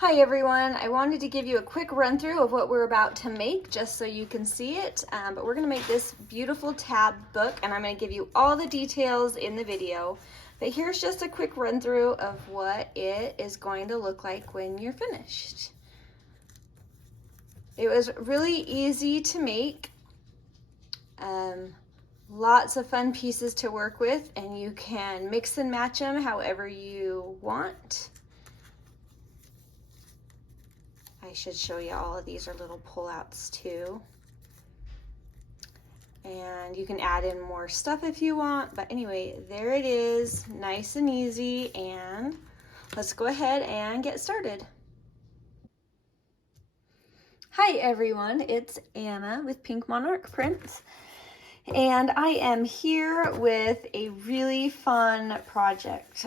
Hi everyone, I wanted to give you a quick run through of what we're about to make just so you can see it, but we're going to make this beautiful tab book and I'm going to give you all the details in the video. But here's just a quick run through of what it is going to look like when you're finished. It was really easy to make, lots of fun pieces to work with, and you can mix and match them however you want. I should show you all of these are little pullouts too. And you can add in more stuff if you want, but anyway, there it is, nice and easy, and let's go ahead and get started. Hi everyone, it's Anna with Pink Monarch Prints, and I am here with a really fun project.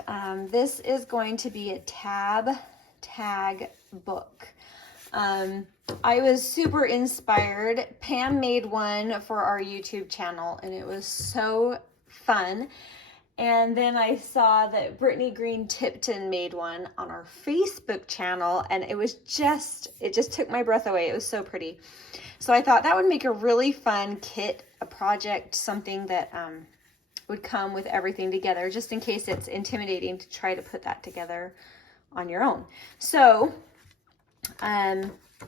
This is going to be a tag book. I was super inspired. Pam made one for our YouTube channel and it was so fun. And then I saw that Brittany Green Tipton made one on our Facebook channel and it just took my breath away. It was so pretty. So I thought that would make a really fun kit, a project, something that would come with everything together, just in case it's intimidating to try to put that together on your own. So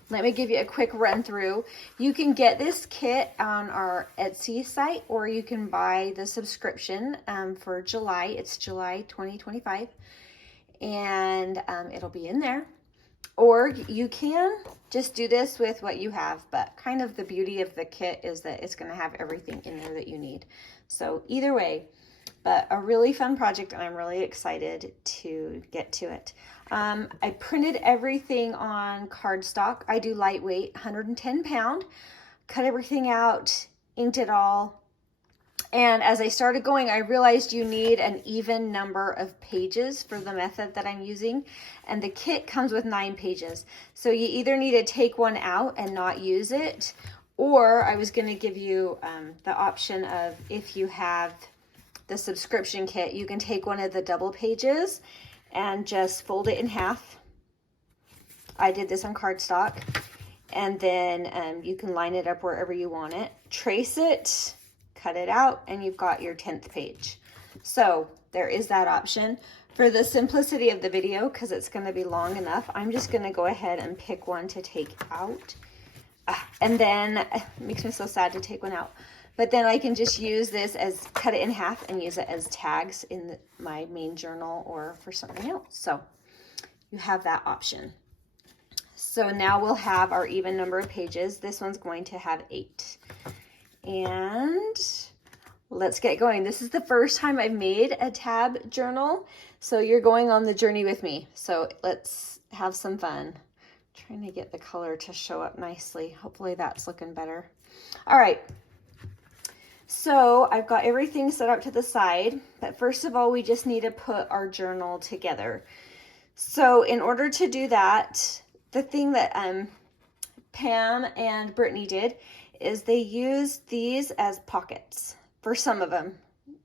let me give you a quick run through. You can get this kit on our Etsy site, or you can buy the subscription for July. It's July 2025, and it'll be in there. Or you can just do this with what you have, but kind of the beauty of the kit is that it's going to have everything in there that you need. So either way, but a really fun project and I'm really excited to get to it. I printed everything on cardstock. I do lightweight, 110 pound, cut everything out, inked it all. And as I started going, I realized you need an even number of pages for the method that I'm using. And the kit comes with 9 pages. So you either need to take one out and not use it, or I was going to give you the option of, if you have the subscription kit, you can take one of the double pages and just fold it in half. I did this on cardstock, and then you can line it up wherever you want it, trace it, cut it out, and you've got your 10th page. So there is that option. For the simplicity of the video, because it's going to be long enough, I'm just going to go ahead and pick one to take out. And then it makes me so sad to take one out. But then I can just use this as, cut it in half and use it as tags in my main journal or for something else. So you have that option. So now we'll have our even number of pages. This one's going to have 8. And let's get going. This is the first time I've made a tab journal, so you're going on the journey with me. So let's have some fun. Trying to get the color to show up nicely. Hopefully that's looking better. All right. So I've got everything set up to the side, but first of all, we just need to put our journal together. So in order to do that, the thing that Pam and Brittany did is they used these as pockets for some of them.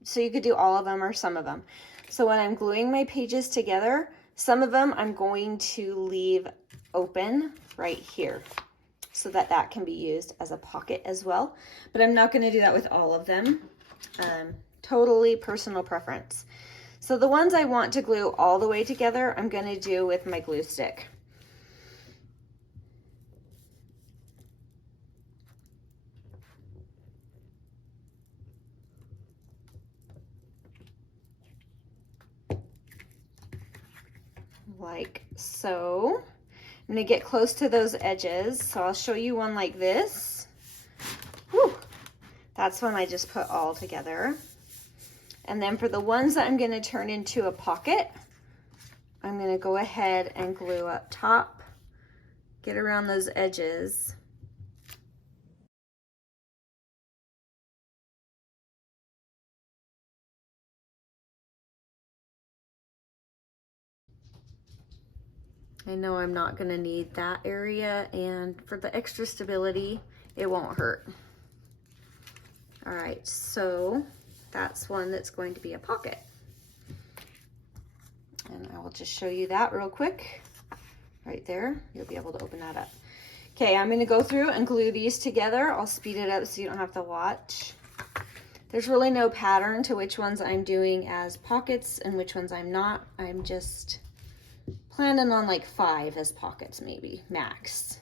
So you could do all of them or some of them. So when I'm gluing my pages together, some of them I'm going to leave open right here, so that can be used as a pocket as well. But I'm not going to do that with all of them. Totally personal preference. So the ones I want to glue all the way together, I'm going to do with my glue stick. Like so. I'm going to get close to those edges, so I'll show you one like this. Whew. That's one I just put all together. And then for the ones that I'm going to turn into a pocket, I'm going to go ahead and glue up top, get around those edges. I know I'm not going to need that area, and for the extra stability, it won't hurt. All right, so that's one that's going to be a pocket. And I will just show you that real quick. right there. You'll be able to open that up. Okay, I'm gonna go through and glue these together. I'll speed it up so you don't have to watch. There's really no pattern to which ones I'm doing as pockets and which ones I'm not. I'm just planning on like 5 as pockets, maybe, max.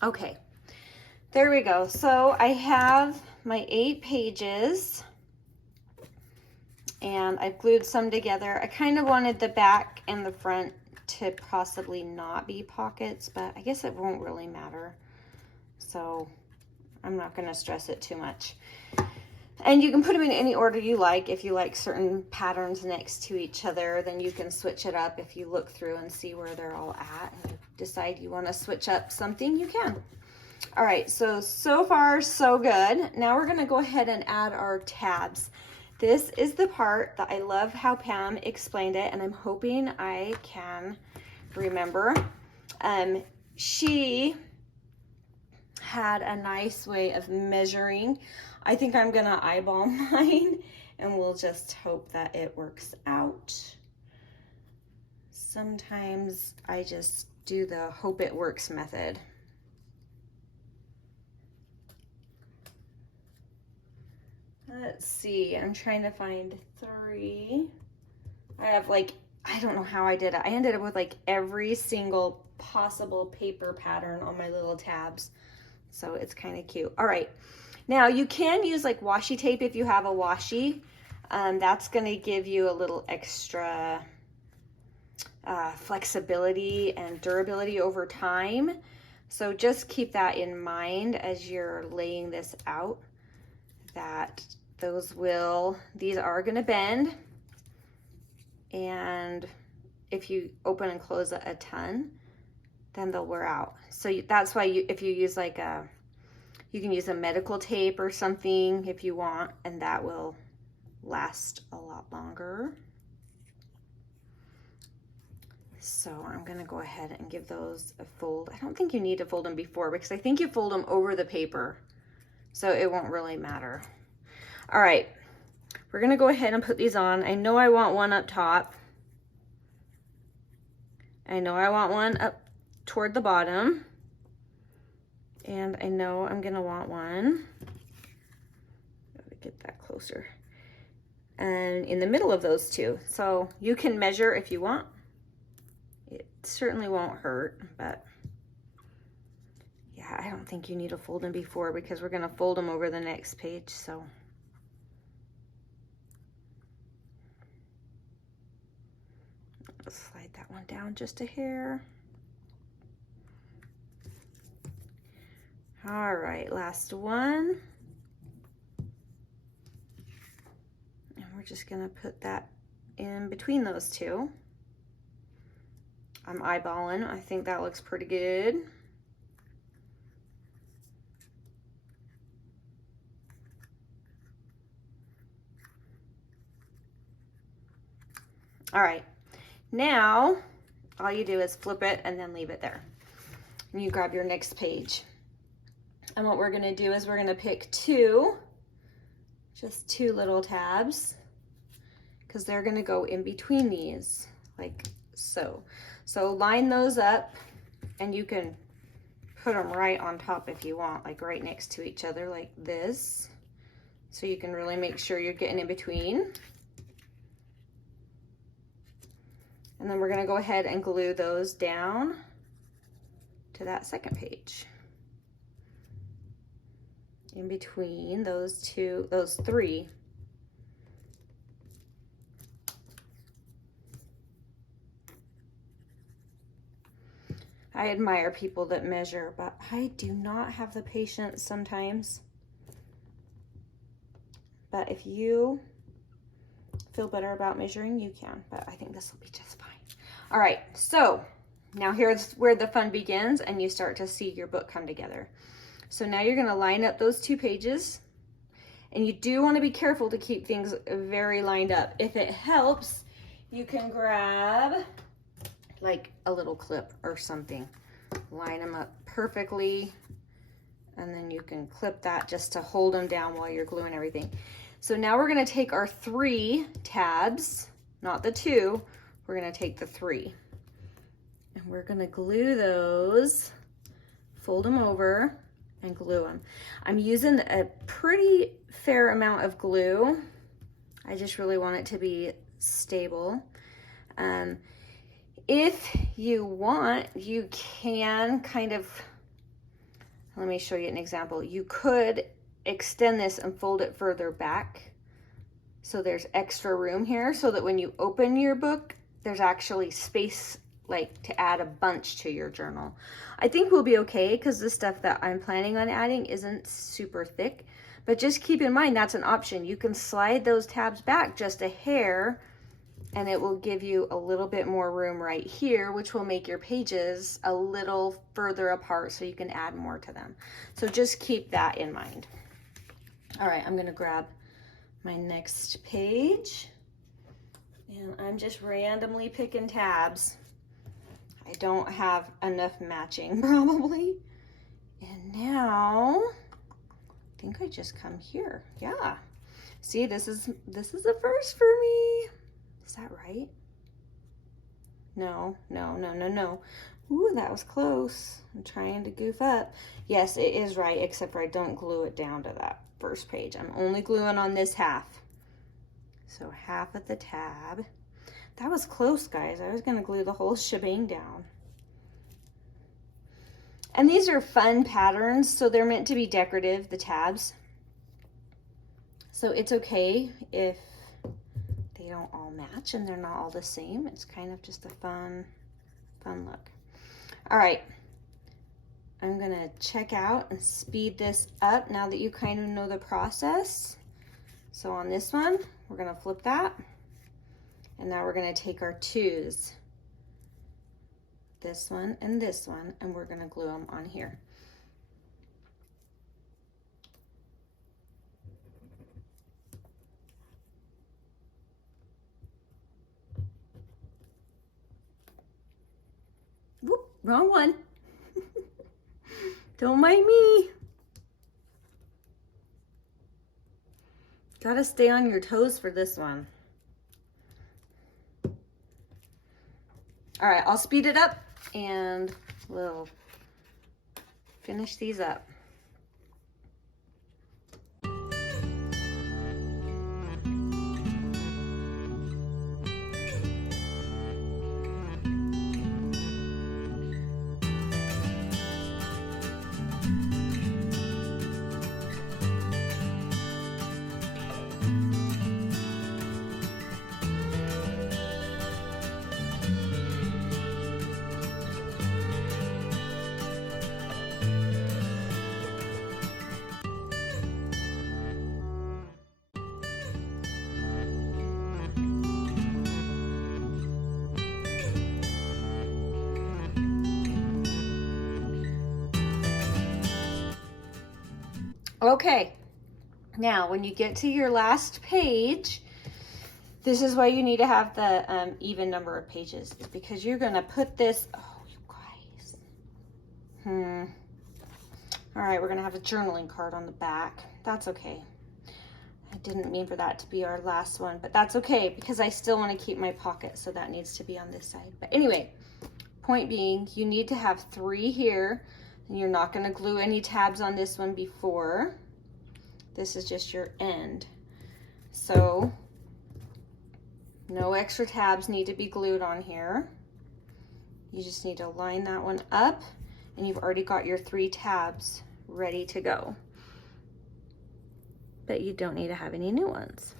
Okay, there we go. So I have my 8 pages and I've glued some together. I kind of wanted the back and the front to possibly not be pockets, but I guess it won't really matter. So I'm not going to stress it too much. And you can put them in any order you like. If you like certain patterns next to each other, then you can switch it up. If you look through and see where they're all at and you decide you want to switch up something, you can. All right, so far so good. Now we're going to go ahead and add our tabs. This is the part that I love how Pam explained it, and I'm hoping I can remember. She had a nice way of measuring. I think I'm gonna eyeball mine and we'll just hope that it works out. Sometimes I just do the hope it works method. Let's see, I'm trying to find 3. I have like, I don't know how I did it. I ended up with like every single possible paper pattern on my little tabs. So it's kind of cute. All right, now you can use like washi tape if you have a washi. That's gonna give you a little extra flexibility and durability over time. So just keep that in mind as you're laying this out, that these are gonna bend, and if you open and close a ton, then they'll wear out. So that's why if you use like you can use a medical tape or something if you want, and that will last a lot longer. So I'm gonna go ahead and give those a fold. I don't think you need to fold them before, because I think you fold them over the paper, so it won't really matter. All right, we're gonna go ahead and put these on. I know I want one up top. I know I want one up toward the bottom, and I know I'm gonna want one, let me get that closer, and in the middle of those two. So you can measure if you want. It certainly won't hurt, but yeah, I don't think you need to fold them before, because we're gonna fold them over the next page. So I'll slide that one down just a hair. All right, last one. And we're just gonna put that in between those two. I'm eyeballing. I think that looks pretty good. All right, now all you do is flip it and then leave it there. And you grab your next page. And what we're gonna do is we're gonna pick just two little tabs, because they're gonna go in between these, like so. So line those up, and you can put them right on top if you want, like right next to each other like this. So you can really make sure you're getting in between. And then we're gonna go ahead and glue those down to that second page. In between those three. I admire people that measure, but I do not have the patience sometimes. But if you feel better about measuring, you can, but I think this will be just fine. All right, so now here's where the fun begins, and you start to see your book come together. So now you're gonna line up those 2 pages. And you do want to be careful to keep things very lined up. If it helps, you can grab like a little clip or something. Line them up perfectly. And then you can clip that just to hold them down while you're gluing everything. So now we're going to take our 3 tabs, not the 2. We're going to take the 3. And we're going to glue those, fold them over, and glue them. I'm using a pretty fair amount of glue. I just really want it to be stable. If you want, you can kind of, let me show you an example. You could extend this and fold it further back so there's extra room here, so that when you open your book, there's actually space like to add a bunch to your journal. I think we'll be okay because the stuff that I'm planning on adding isn't super thick, but just keep in mind that's an option. You can slide those tabs back just a hair and it will give you a little bit more room right here, which will make your pages a little further apart so you can add more to them. So just keep that in mind. All right, I'm gonna grab my next page and I'm just randomly picking tabs. I don't have enough matching probably. And now, I think I just come here. Yeah. See, this is a first for me. Is that right? No. Ooh, that was close. I'm trying to goof up. Yes, it is right, except for I don't glue it down to that first page. I'm only gluing on this half. So half of the tab. That was close, guys. I was gonna glue the whole shebang down. And these are fun patterns, so they're meant to be decorative, the tabs. So it's okay if they don't all match and they're not all the same. It's kind of just a fun look. All right, I'm gonna check out and speed this up now that you kind of know the process. So on this one, we're gonna flip that. And now we're gonna take our 2s, this one, and we're gonna glue them on here. Whoop, wrong one. Don't mind me. Gotta stay on your toes for this one. All right, I'll speed it up and we'll finish these up. Okay, now when you get to your last page, this is why you need to have the even number of pages. It's because you're gonna put this, oh, you guys. All right, we're gonna have a journaling card on the back. That's okay. I didn't mean for that to be our last one, but that's okay because I still wanna keep my pocket, so that needs to be on this side. But anyway, point being, you need to have 3 here. And you're not gonna glue any tabs on this one before. This is just your end. So no extra tabs need to be glued on here. You just need to line that one up and you've already got your 3 tabs ready to go. But you don't need to have any new ones.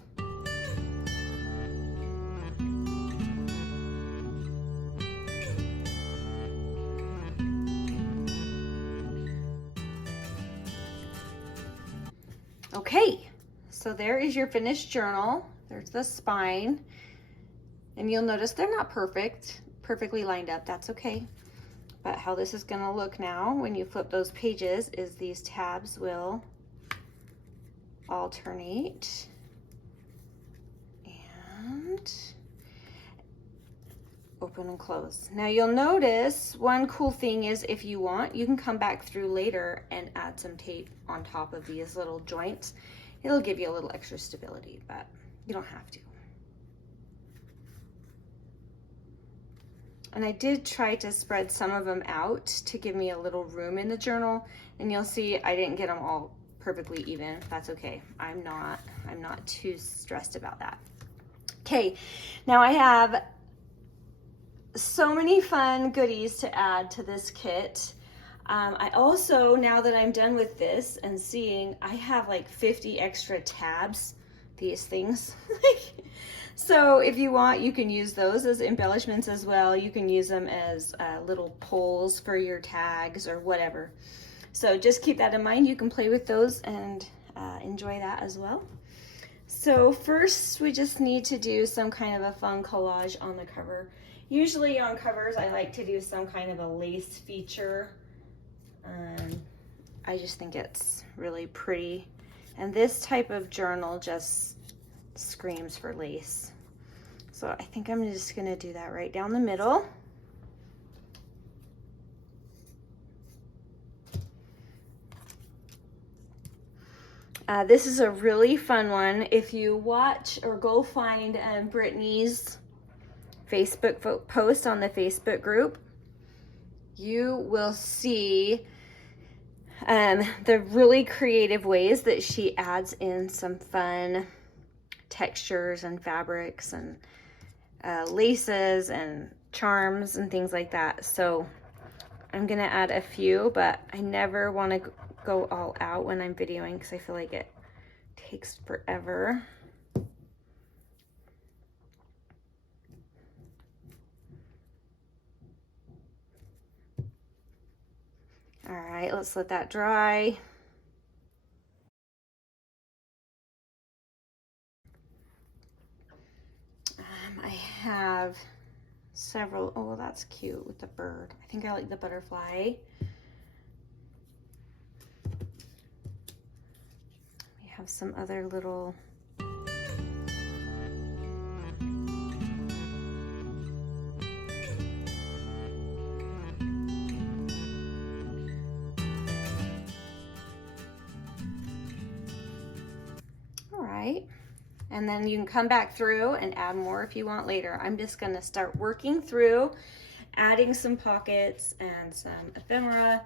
Okay, so there is your finished journal. There's the spine. And you'll notice they're not perfectly lined up. That's okay. But how this is gonna look now when you flip those pages is these tabs will alternate. And open and close. Now you'll notice one cool thing is if you want, you can come back through later and add some tape on top of these little joints. It'll give you a little extra stability, but you don't have to. And I did try to spread some of them out to give me a little room in the journal, and you'll see I didn't get them all perfectly even. That's okay. I'm not too stressed about that. Okay, now I have so many fun goodies to add to this kit. I also, now that I'm done with this and seeing, I have like 50 extra tabs, these things. So if you want, you can use those as embellishments as well. You can use them as little poles for your tags or whatever. So just keep that in mind. You can play with those and enjoy that as well. So first, we just need to do some kind of a fun collage on the cover. Usually on covers, I like to do some kind of a lace feature. I just think it's really pretty. And this type of journal just screams for lace. So I think I'm just gonna do that right down the middle. This is a really fun one. If you watch or go find Brittany's Facebook post on the Facebook group, you will see the really creative ways that she adds in some fun textures and fabrics and laces and charms and things like that. So I'm gonna add a few, but I never want to go all out when I'm videoing because I feel like it takes forever. All right, let's let that dry. I have several. Oh, that's cute with the bird. I think I like the butterfly. We have some other little and then you can come back through and add more if you want later. I'm just gonna start working through adding some pockets and some ephemera.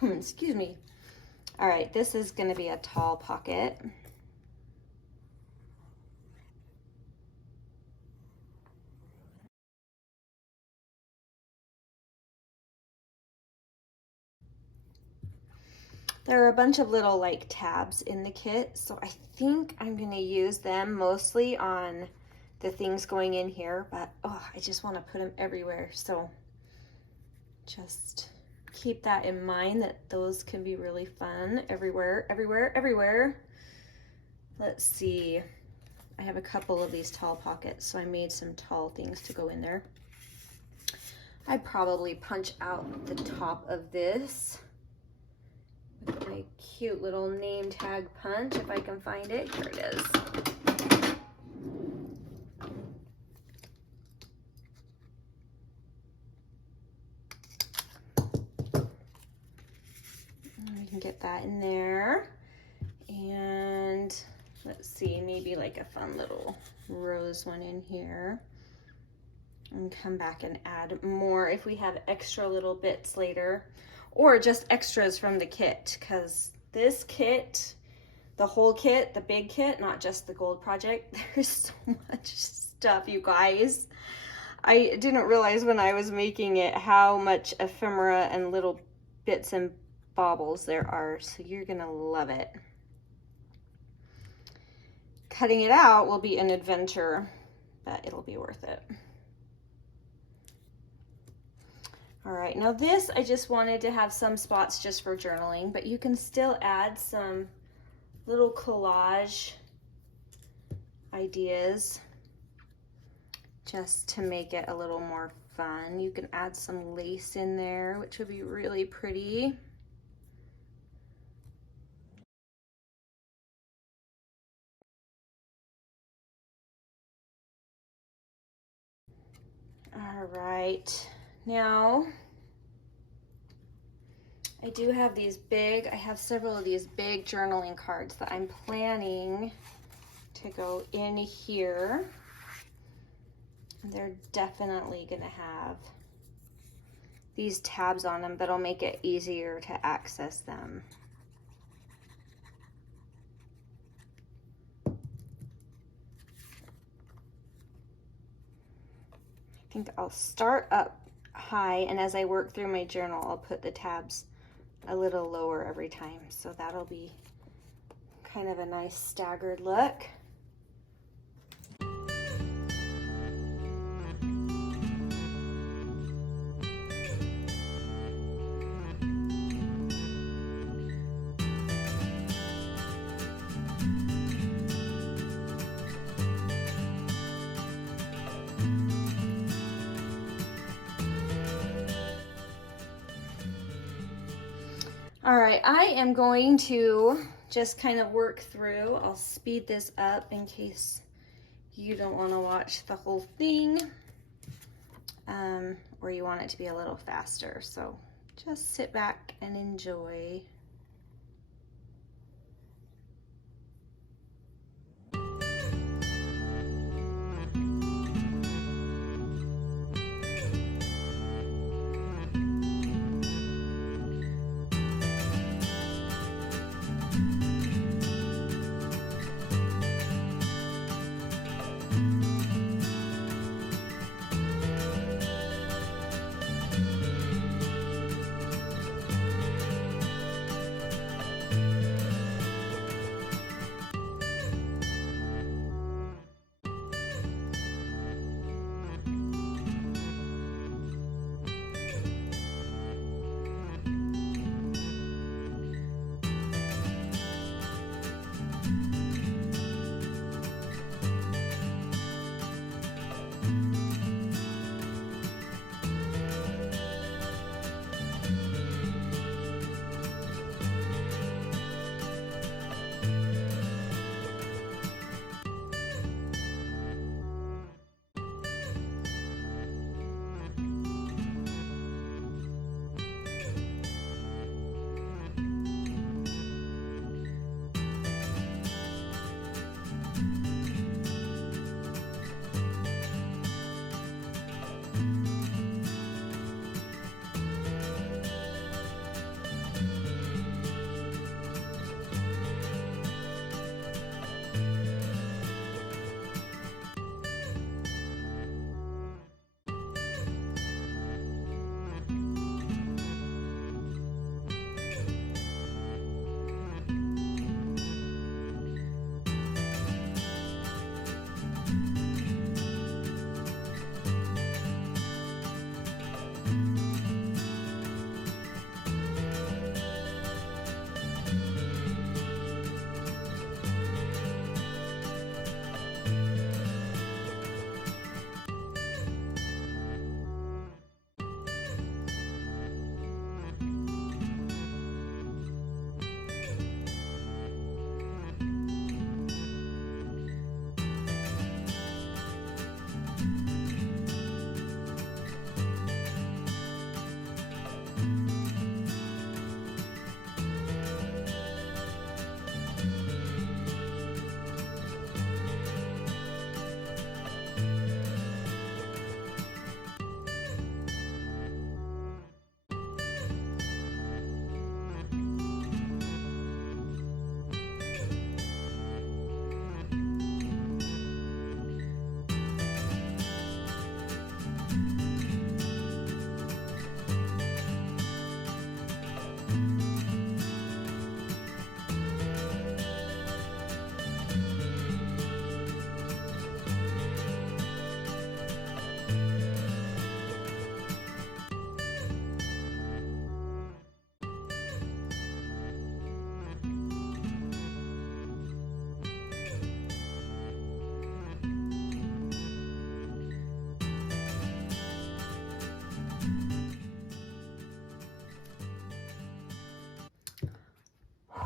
Excuse me. All right, this is gonna be a tall pocket. There are a bunch of little like tabs in the kit, so I think I'm gonna use them mostly on the things going in here, but oh, I just wanna put them everywhere. So just keep that in mind that those can be really fun everywhere, everywhere, everywhere. Let's see. I have a couple of these tall pockets, so I made some tall things to go in there. I'd probably punch out the top of this with my cute little name tag punch if I can find it. Here it is. We can get that in there. And let's see, maybe like a fun little rose one in here. And come back and add more if we have extra little bits later, or just extras from the kit, because this kit, the whole kit, the big kit, not just the gold project, there's so much stuff, you guys. I didn't realize when I was making it how much ephemera and little bits and baubles there are, so you're gonna love it. Cutting it out will be an adventure, but it'll be worth it. All right, now this, I just wanted to have some spots just for journaling, but you can still add some little collage ideas just to make it a little more fun. You can add some lace in there, which would be really pretty. All right, now I do have I have several of these big journaling cards that I'm planning to go in here. They're definitely gonna have these tabs on them that'll make it easier to access them. I think I'll start up high, and as I work through my journal, I'll put the tabs a little lower every time. So that'll be kind of a nice staggered look. All right, I am going to just kind of work through. I'll speed this up in case you don't want to watch the whole thing, or you want it to be a little faster. So just sit back and enjoy.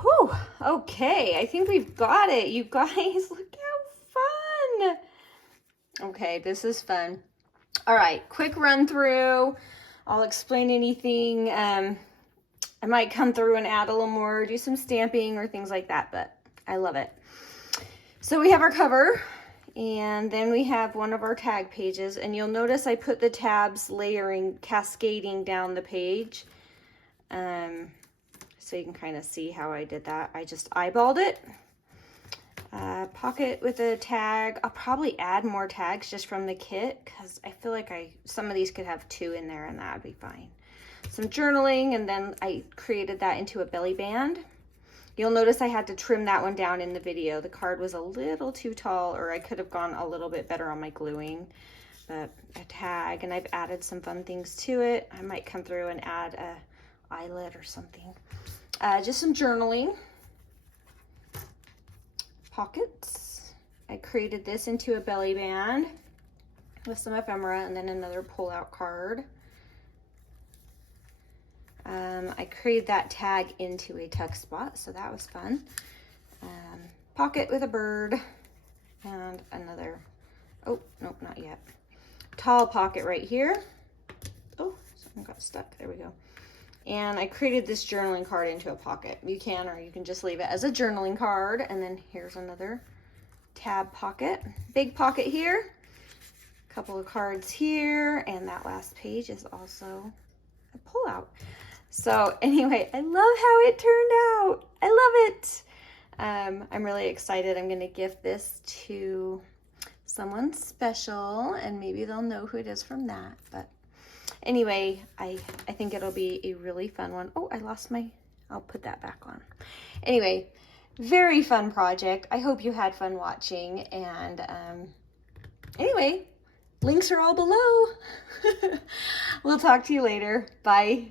Whew, okay, I think we've got it. You guys, look how fun. Okay, this is fun. All right, quick run through. I'll explain anything. I might come through and add a little more, do some stamping or things like that, but I love it. So we have our cover, and then we have one of our tag pages, and you'll notice I put the tabs layering, cascading down the page. So you can kind of see how I did that. I just eyeballed it. Pocket with a tag. I'll probably add more tags just from the kit because I feel like some of these could have 2 in there and that would be fine. Some journaling, and then I created that into a belly band. You'll notice I had to trim that one down in the video. The card was a little too tall, or I could have gone a little bit better on my gluing. But a tag, and I've added some fun things to it. I might come through and add a eyelet or something. Just some journaling. Pockets. I created this into a belly band with some ephemera and then another pull-out card. I created that tag into a tuck spot, so that was fun. Pocket with a bird and another, oh, nope, not yet. Tall pocket right here. Oh, something got stuck, there we go. And I created this journaling card into a pocket. You can, or you can just leave it as a journaling card. And then here's another tab pocket. Big pocket here. A couple of cards here. And that last page is also a pull-out. So anyway, I love how it turned out. I love it. I'm really excited. I'm going to gift this to someone special, and maybe they'll know who it is from that. But anyway, I think it'll be a really fun one. Oh, I lost I'll put that back on. Anyway, very fun project. I hope you had fun watching. And anyway, links are all below. We'll talk to you later. Bye.